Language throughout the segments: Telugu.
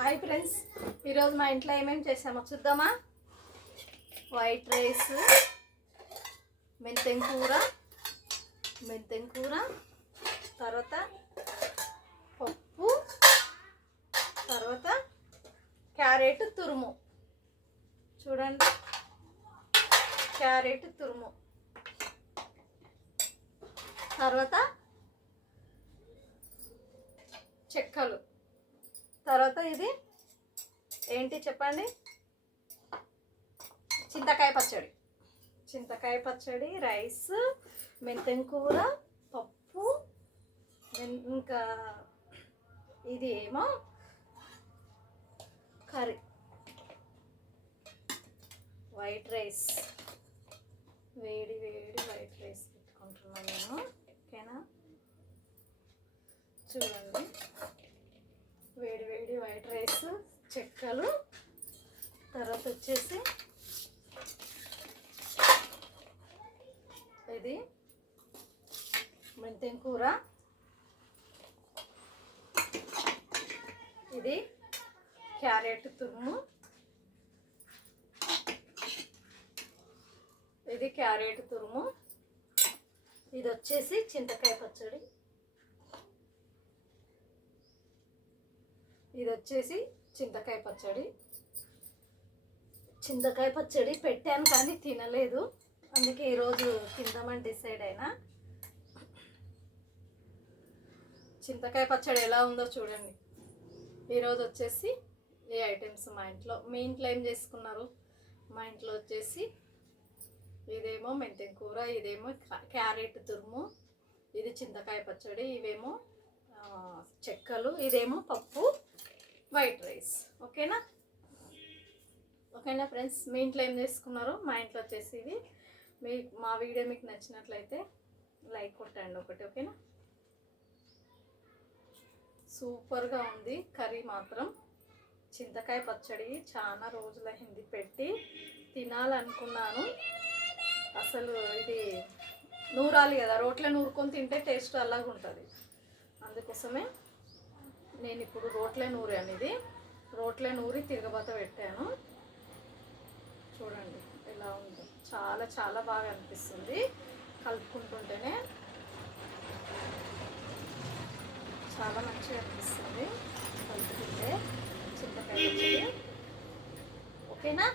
హాయ్ ఫ్రెండ్స్, ఈరోజు మా ఇంట్లో ఏమేమి చేసామో చూద్దామా. వైట్ రైస్, మెంతెం కూర, తర్వాత పప్పు, తర్వాత క్యారెట్ తురుము. చూడండి, క్యారెట్ తురుము. తర్వాత చెక్కలు. తర్వాత ఇది ఏంటి చెప్పండి? చింతకాయ పచ్చడి, రైస్, మెంతెం కూర, పప్పు, ఇంకా ఇది ఏమో కర్రీ, వైట్ రైస్. వేడి వేడి వైట్ రైస్ పెట్టుకుంటున్నాను నేను. ఓకేనా, చూడండి, వేడి వేడి వైట్ రైస్, చెక్కలు, తర్వాత వచ్చేసి ఇది మెంతెం కూర, ఇది క్యారెట్ తురుము, ఇది వచ్చేసి చింతకాయ పచ్చడి, చింతకాయ పచ్చడి పెట్టాను కానీ తినలేదు, అందుకే ఈరోజు తిందామని డిసైడ్ అయినా. చింతకాయ పచ్చడి ఎలా ఉందో చూడండి. ఈరోజు వచ్చేసి ఏ ఐటమ్స్ మా ఇంట్లో, మీ ఇంట్లో ఏం చేసుకున్నారు? మా ఇంట్లో వచ్చేసి ఇదేమో మెంతెం కూర, ఇదేమో క్యారెట్ తురుము, ఇది చింతకాయ పచ్చడి, ఇవేమో చెక్కలు, ఇదేమో పప్పు, వైట్ రైస్. ఓకేనా ఫ్రెండ్స్, మీ ఇంట్లో ఏం చేసుకున్నారు? మా ఇంట్లో వచ్చేసి ఇది. మా వీడియో మీకు నచ్చినట్లయితే లైక్ కొట్టండి ఒకటి. ఓకేనా, సూపర్గా ఉంది కర్రీ మాత్రం. చింతకాయ పచ్చడి చాలా రోజులైంది పెట్టి తినాలనుకున్నాను. అసలు ఇది నూరాలి కదా, రోట్లో నూరుకొని తింటే టేస్ట్ అలాగ ఉంటుంది. అందుకోసమే నేను ఇప్పుడు రోట్లో నూరాను. ఇది రోట్లో నూరి తిరగబాత పెట్టాను. చూడండి ఎలా ఉందో, చాలా చాలా బాగా అనిపిస్తుంది కలుపుకుంటుంటేనే. చాలా మంచిగా అనిపిస్తుంది కలుపుకుంటే చింతకాయ పచ్చడి. ఓకేనా,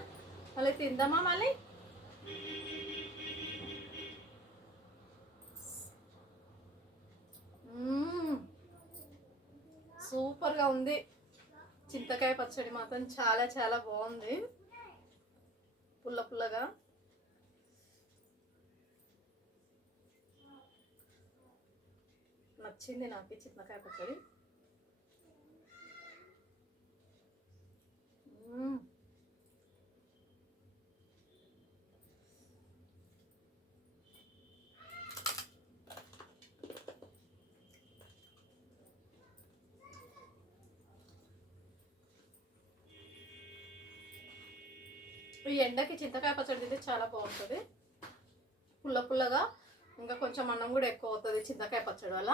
మళ్ళీ తిందామా? మళ్ళీ సూపర్గా ఉంది చింతకాయ పచ్చడి మాత్రం, చాలా చాలా బాగుంది. పుల్ల పుల్లగా నచ్చింది నాకు చింతకాయ పచ్చడి. ఈ ఎండకి చింతకాయ పచ్చడి తింటే చాలా బాగుంటుంది, పుల్ల పుల్లగా. ఇంకా కొంచెం అన్నం కూడా ఎక్కువ అవుతుంది చింతకాయ పచ్చడి వల్ల.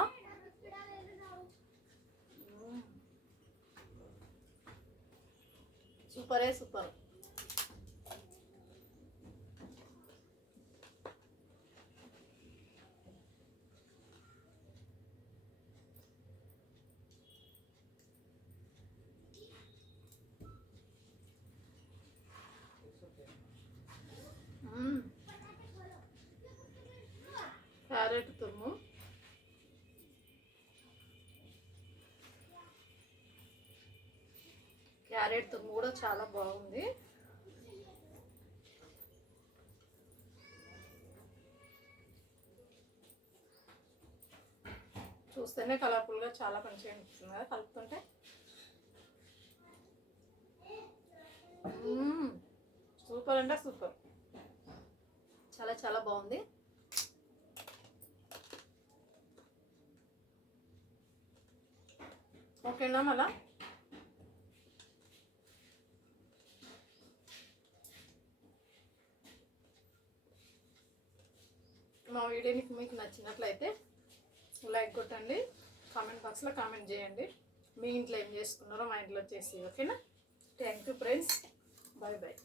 సూపరే సూపర్. క్యారెట్ తురుము, కూడా చాలా బాగుంది. చూస్తేనే కలర్ఫుల్గా చాలా మంచిగా అనిపిస్తుంది కదా కలుపుతుంటే. సూపర్ అంటే సూపర్, చాలా చాలా బాగుంది. ఓకేనా, మళ్ళా మా వీడియో మీకు నచ్చినట్లయితే లైక్ కొట్టండి, కామెంట్ బాక్స్లో కామెంట్ చేయండి. మీ ఇంట్లో ఏం చేసుకున్నారో మా ఇంట్లో వచ్చేసి. ఓకేనా? Thank you friends. Bye bye.